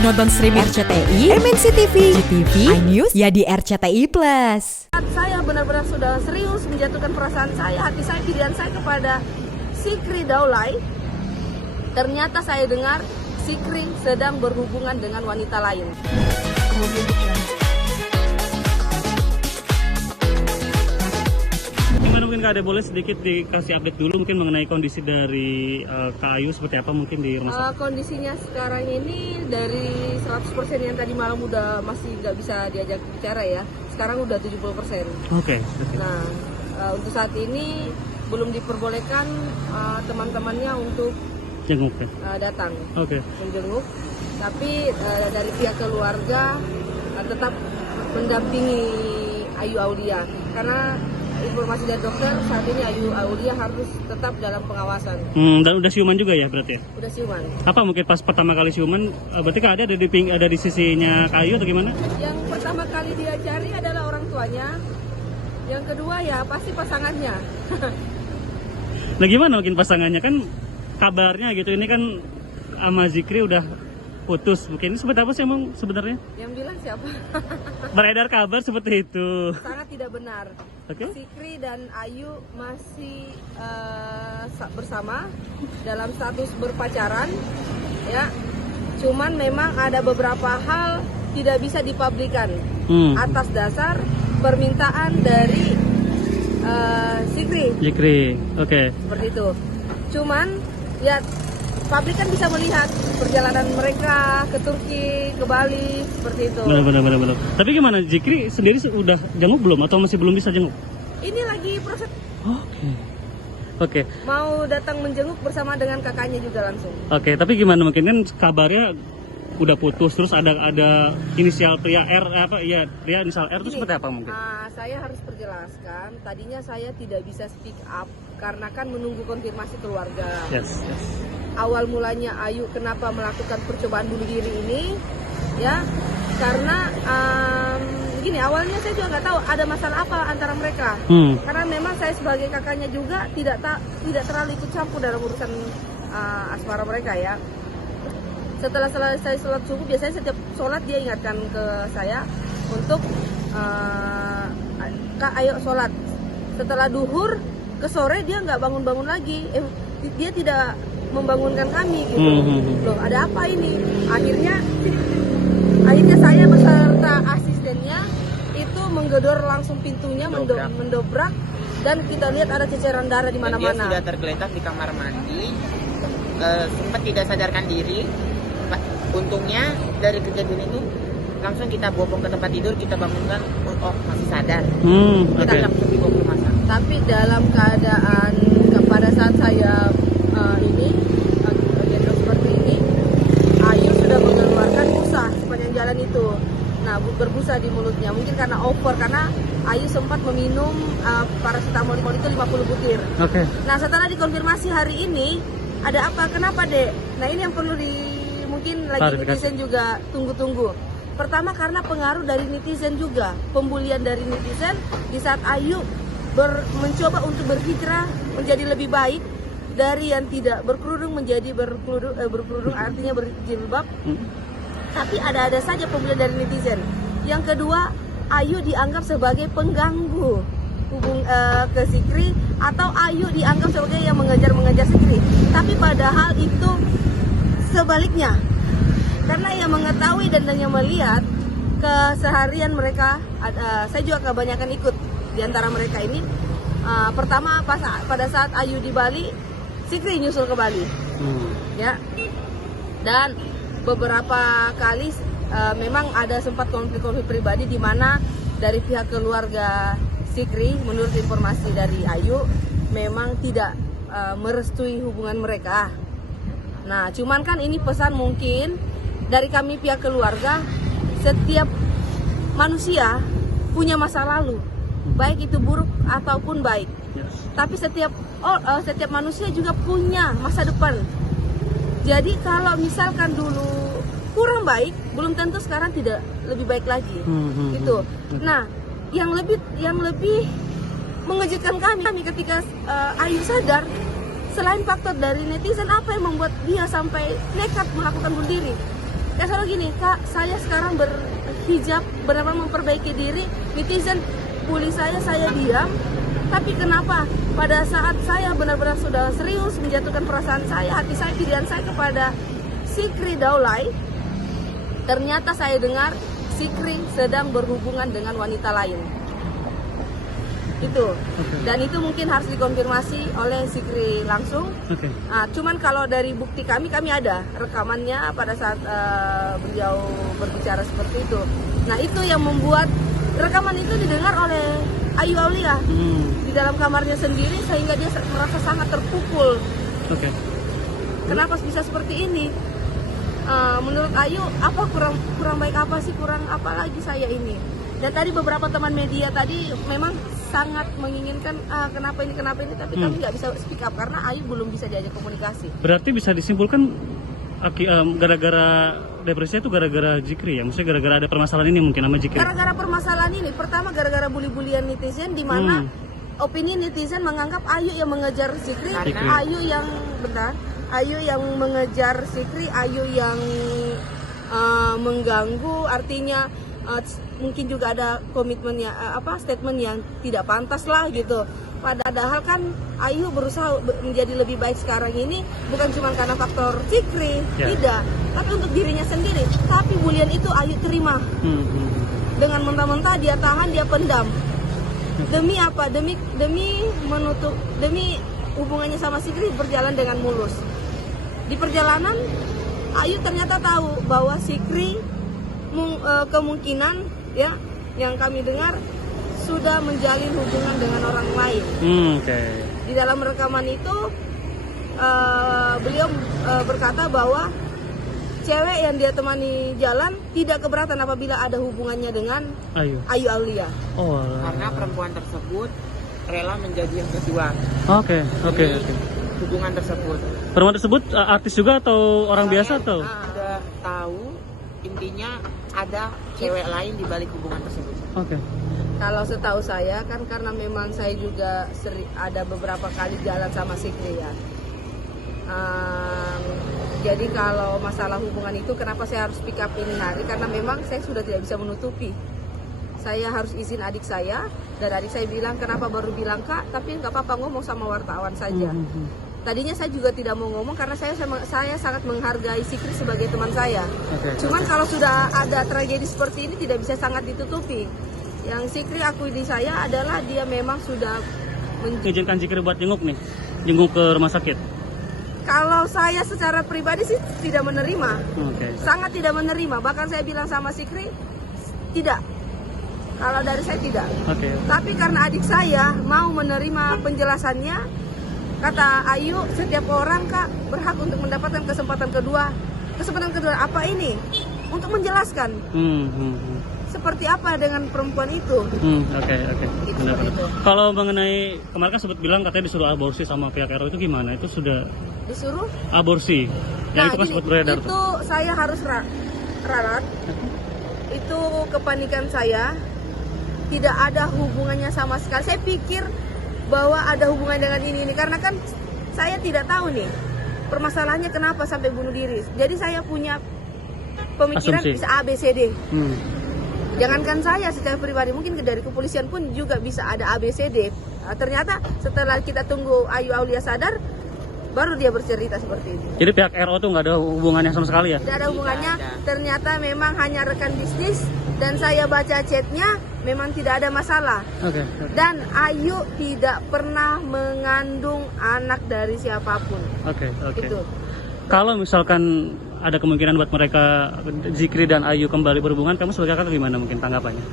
Nonton streaming RCTI, MNC TV, GTV, iNews, ya di RCTI Plus. Saya benar-benar sudah serius menjatuhkan perasaan saya, hati saya, pilihan saya kepada Zikri Daulay. Ternyata saya dengar Zikri sedang berhubungan dengan wanita lain. Gimana mungkin Kak Ade boleh sedikit dikasih update dulu mungkin mengenai kondisi dari Kak Ayu seperti apa mungkin di rumah sakit? Kondisinya sekarang ini dari 100% yang tadi malam udah masih nggak bisa diajak bicara ya, sekarang udah 70%. Oke. Nah, untuk saat ini belum diperbolehkan teman-temannya untuk Jenguk ya? datang Oke. menjenguk, tapi dari pihak keluarga tetap mendampingi Ayu Aulia karena informasi dari dokter saat ini Ayu Aulia harus tetap dalam pengawasan. Dan udah siuman juga ya berarti ya? Udah siuman. Apa mungkin pas pertama kali siuman berarti Kak Ade ada di sisinya Kak Ayu atau gimana? Yang pertama kali dia cari adalah orang tuanya. Yang kedua ya pasti pasangannya. Nah gimana mungkin pasangannya kan kabarnya gitu ini kan sama Zikri udah putus mungkin seperti apa sih emang sebenarnya? Yang bilang siapa? Beredar kabar seperti itu. Sangat tidak benar. Oke. Zikri dan Ayu masih bersama dalam status berpacaran, ya. Cuman memang ada beberapa hal tidak bisa dipublikan atas dasar permintaan dari Zikri. Zikri, oke. Seperti itu. Cuman ya publik kan bisa melihat perjalanan mereka ke Turki, ke Bali, seperti itu. Benar. Tapi gimana, Zikri sendiri udah jenguk belum atau masih belum bisa jenguk? Ini lagi proses. Oke. Mau datang menjenguk bersama dengan kakaknya juga langsung. Oke, tapi gimana mungkin kan kabarnya udah putus terus ada inisial pria R pria inisial R itu seperti apa mungkin? Saya harus perjelaskan, tadinya saya tidak bisa speak up karena kan menunggu konfirmasi keluarga. Yes. Awal mulanya Ayu kenapa melakukan percobaan bunuh diri ini, ya karena gini, awalnya saya juga nggak tahu ada masalah apa antara mereka. Karena memang saya sebagai kakaknya juga tidak terlalu ikut campur dalam urusan asmara mereka ya. Setelah selesai sholat subuh, biasanya setiap sholat dia ingatkan ke saya untuk Kak ayo sholat. Setelah duhur ke sore dia nggak bangun-bangun lagi, dia tidak membangunkan kami gitu. Loh ada apa ini? Akhirnya saya beserta asistennya itu menggedor langsung pintunya, mendobrak dan kita lihat ada ceceran darah di mana-mana. Dia sudah tergeletak di kamar mandi, sempat tidak sadarkan diri. Untungnya dari kejadian itu langsung kita bawa ke tempat tidur, kita bangunkan, oh masih sadar. Kita langsung dibawa ke rumah sakit. Tapi dalam keadaan pada saat saya gendong seperti ini, Ayu sudah mengeluarkan busa sepanjang jalan itu. Nah, berbusa di mulutnya, mungkin karena over, karena Ayu sempat meminum paracetamol itu 50 butir. Oke. Nah, setelah dikonfirmasi hari ini, ada apa? Kenapa, Dek? Nah, ini yang perlu mungkin lagi netizen juga tunggu-tunggu. Pertama karena pengaruh dari netizen juga, pembulian dari netizen di saat Ayu mencoba untuk berhijrah menjadi lebih baik dari yang tidak berkerudung menjadi berkerudung artinya berjilbab. Tapi ada saja pembulian dari netizen. Yang kedua, Ayu dianggap sebagai pengganggu ke Zikri atau Ayu dianggap sebagai yang mengejar Zikri. Tapi padahal itu sebaliknya, karena yang mengetahui dan yang melihat keseharian mereka, saya juga kebanyakan ikut di antara mereka ini. Pertama pada saat Ayu di Bali, Zikri nyusul ke Bali, ya. Dan beberapa kali memang ada sempat konflik pribadi di mana dari pihak keluarga Zikri, menurut informasi dari Ayu, memang tidak merestui hubungan mereka. Nah, cuman kan ini pesan mungkin dari kami pihak keluarga, setiap manusia punya masa lalu, baik itu buruk ataupun baik. Tapi setiap manusia juga punya masa depan. Jadi kalau misalkan dulu kurang baik, belum tentu sekarang tidak lebih baik lagi. Gitu. Nah, yang lebih mengejutkan kami ketika Ayu sadar, selain faktor dari netizen, apa yang membuat dia sampai nekat melakukan bunuh diri? Kayak selalu gini, Kak, saya sekarang berhijab, benar-benar memperbaiki diri, netizen bully saya diam. Tapi kenapa pada saat saya benar-benar sudah serius menjatuhkan perasaan saya, hati saya, pilihan saya kepada Zikri Daulay, ternyata saya dengar Zikri sedang berhubungan dengan wanita lain. Itu. Dan itu mungkin harus dikonfirmasi oleh Zikri langsung. Nah, cuman kalau dari bukti kami ada rekamannya pada saat beliau berbicara seperti itu. Nah, itu yang membuat rekaman itu didengar oleh Ayu Aulia di dalam kamarnya sendiri, sehingga dia merasa sangat terpukul. Kenapa bisa seperti ini? Menurut Ayu, apa kurang baik apa sih, kurang apa lagi saya ini? Dan tadi beberapa teman media tadi memang sangat menginginkan kenapa ini, tapi kami nggak bisa speak up karena Ayu belum bisa diajak komunikasi. Berarti bisa disimpulkan gara-gara depresi itu gara-gara Zikri ya? Maksudnya gara-gara ada permasalahan ini mungkin sama Zikri? Gara-gara permasalahan ini, pertama gara-gara bully-bulian netizen, di mana opini netizen menganggap Ayu yang mengejar Zikri, Ayu yang mengejar Zikri, Ayu yang mengganggu, artinya mungkin juga ada komitmennya, statement yang tidak pantas lah gitu. Padahal kan Ayu berusaha menjadi lebih baik sekarang ini bukan cuma karena faktor Zikri, tidak, tapi untuk dirinya sendiri. Tapi bulian itu Ayu terima dengan mentah-mentah, dia tahan, dia pendam. Demi apa? Demi hubungannya sama Zikri berjalan dengan mulus. Di perjalanan Ayu ternyata tahu bahwa Zikri kemungkinan ya yang kami dengar sudah menjalin hubungan dengan orang lain. Di dalam rekaman itu beliau berkata bahwa cewek yang dia temani jalan tidak keberatan apabila ada hubungannya dengan Ayu Aulia. Karena perempuan tersebut rela menjadi yang kedua. Hubungan tersebut. Perempuan tersebut artis juga atau orang biasa atau? Sudah tahu, intinya ada cewek lain di balik hubungan tersebut. Kalau setahu saya kan karena memang saya juga ada beberapa kali jalan sama Zikri ya. Jadi kalau masalah hubungan itu kenapa saya harus pick up ini hari, karena memang saya sudah tidak bisa menutupi. Saya harus izin adik saya, dan adik saya bilang kenapa baru bilang Kak, tapi nggak apa-apa ngomong sama wartawan saja. Tadinya saya juga tidak mau ngomong karena saya sangat menghargai Zikri sebagai teman saya. Cuman kalau sudah ada tragedi seperti ini tidak bisa sangat ditutupi. Yang Zikri akui di saya adalah dia memang sudah mengizinkan Zikri buat jenguk ke rumah sakit. Kalau saya secara pribadi sih tidak menerima, sangat tidak menerima. Bahkan saya bilang sama Zikri tidak. Kalau dari saya tidak. Tapi karena adik saya mau menerima penjelasannya, kata Ayu, setiap orang Kak berhak untuk mendapatkan kesempatan kedua. Kesempatan kedua apa ini? Untuk menjelaskan. Seperti apa dengan perempuan itu? Itu. Kalau mengenai kemarin kan sempat bilang katanya disuruh aborsi sama pihak RO, itu gimana? Itu sudah disuruh aborsi? Yang itu kan sempat beredar. Itu saya harus ralat. Itu kepanikan saya. Tidak ada hubungannya sama sekali. Saya pikir bahwa ada hubungan dengan ini karena kan saya tidak tahu nih permasalahannya kenapa sampai bunuh diri. Jadi saya punya pemikiran bisa ABCD. Jangankan saya secara pribadi, mungkin dari kepolisian pun juga bisa ada ABCD. Ternyata setelah kita tunggu Ayu Aulia sadar, baru dia bercerita seperti itu. Jadi pihak RO tuh nggak ada hubungannya sama sekali ya? Tidak ada hubungannya. Ternyata memang hanya rekan bisnis, dan saya baca chatnya memang tidak ada masalah. Dan Ayu tidak pernah mengandung anak dari siapapun. Gitu. Kalau misalkan ada kemungkinan buat mereka Zikri dan Ayu kembali berhubungan, kamu sebagai kakak gimana mungkin tanggapannya?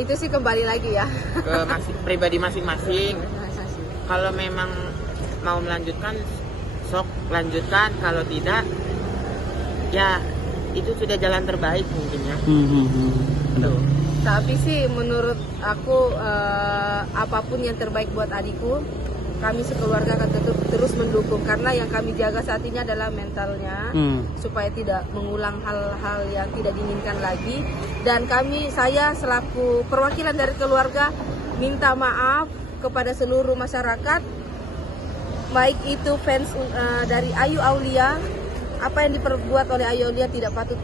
Itu sih kembali lagi ya ke pribadi masing-masing. Kalau memang mau melanjutkan, sok lanjutkan. Kalau tidak, ya itu sudah jalan terbaik mungkin ya. Tapi sih menurut aku apapun yang terbaik buat adikku, kami sekeluarga akan tetap terus mendukung, karena yang kami jaga saat ini adalah mentalnya, supaya tidak mengulang hal-hal yang tidak diinginkan lagi. Dan saya selaku perwakilan dari keluarga minta maaf kepada seluruh masyarakat, baik itu fans dari Ayu Aulia apa yang diperbuat oleh Ayulia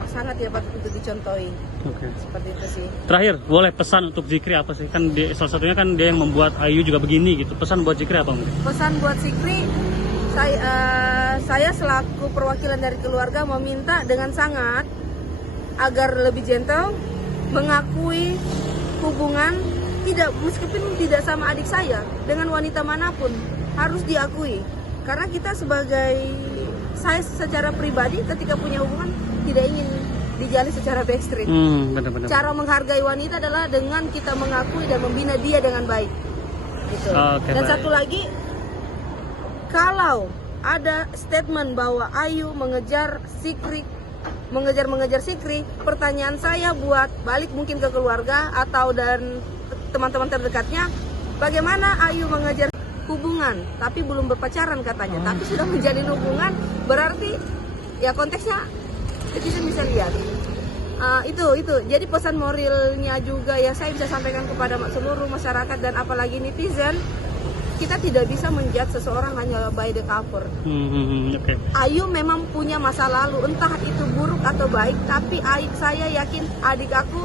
sangat tidak patut untuk dicontohi. Oke. Seperti itu sih. Terakhir, boleh pesan untuk Zikri apa sih? Kan salah satunya kan dia yang membuat Ayu juga begini gitu. Pesan buat Zikri apa mungkin? Pesan buat Zikri, saya selaku perwakilan dari keluarga meminta dengan sangat agar lebih gentle, mengakui hubungan meskipun tidak sama adik saya, dengan wanita manapun harus diakui. Karena kita saya secara pribadi ketika punya hubungan tidak ingin dijalin secara backstreet. Benar-benar. Cara menghargai wanita adalah dengan kita mengakui dan membina dia dengan baik. Gitu. Oke, Dan baik. satu lagi, kalau ada statement bahwa Ayu mengejar Zikri, pertanyaan saya buat balik mungkin ke keluarga atau dan teman-teman terdekatnya, bagaimana Ayu mengejar hubungan tapi belum berpacaran katanya, tapi sudah menjalin hubungan, berarti ya konteksnya netizen bisa lihat. Itu jadi pesan moralnya juga ya saya bisa sampaikan kepada seluruh masyarakat dan apalagi netizen, kita tidak bisa menjudge seseorang hanya by the cover. Oke. Ayu memang punya masa lalu, entah itu buruk atau baik, tapi saya yakin adik aku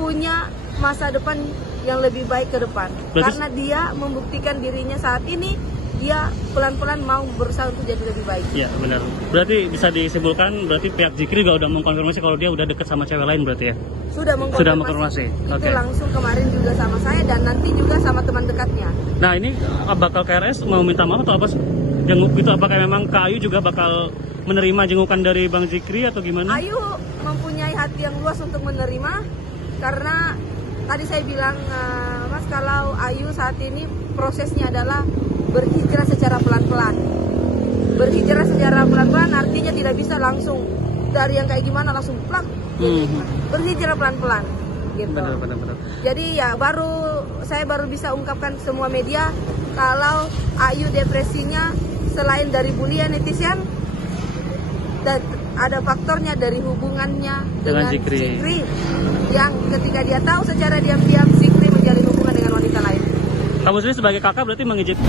punya masa depan yang lebih baik ke depan. Berarti, karena dia membuktikan dirinya saat ini, dia pelan-pelan mau berusaha untuk jadi lebih baik. Iya benar. Berarti bisa disimpulkan, berarti pihak Zikri juga udah mengkonfirmasi kalau dia udah deket sama cewek lain berarti ya? Sudah mengkonfirmasi. Itu Oke. langsung kemarin juga sama saya dan nanti juga sama teman dekatnya. Nah ini bakal KRS mau minta maaf atau apa sih? Jenguk itu apakah memang Kak Ayu juga bakal menerima jengukan dari Bang Zikri atau gimana? Ayu mempunyai hati yang luas untuk menerima, karena tadi saya bilang, Mas, kalau Ayu saat ini prosesnya adalah berhijrah secara pelan-pelan. Berhijrah secara pelan-pelan artinya tidak bisa langsung dari yang kayak gimana langsung plak. Berhijrah pelan-pelan gitu. Benar. Jadi ya saya baru bisa ungkapkan semua media kalau Ayu depresinya selain dari bulian netizen, dan ada faktornya dari hubungannya dengan Zikri, yang ketika dia tahu secara diam-diam Zikri menjalin hubungan dengan wanita lain. Kamu sendiri sebagai kakak berarti mengizinkan?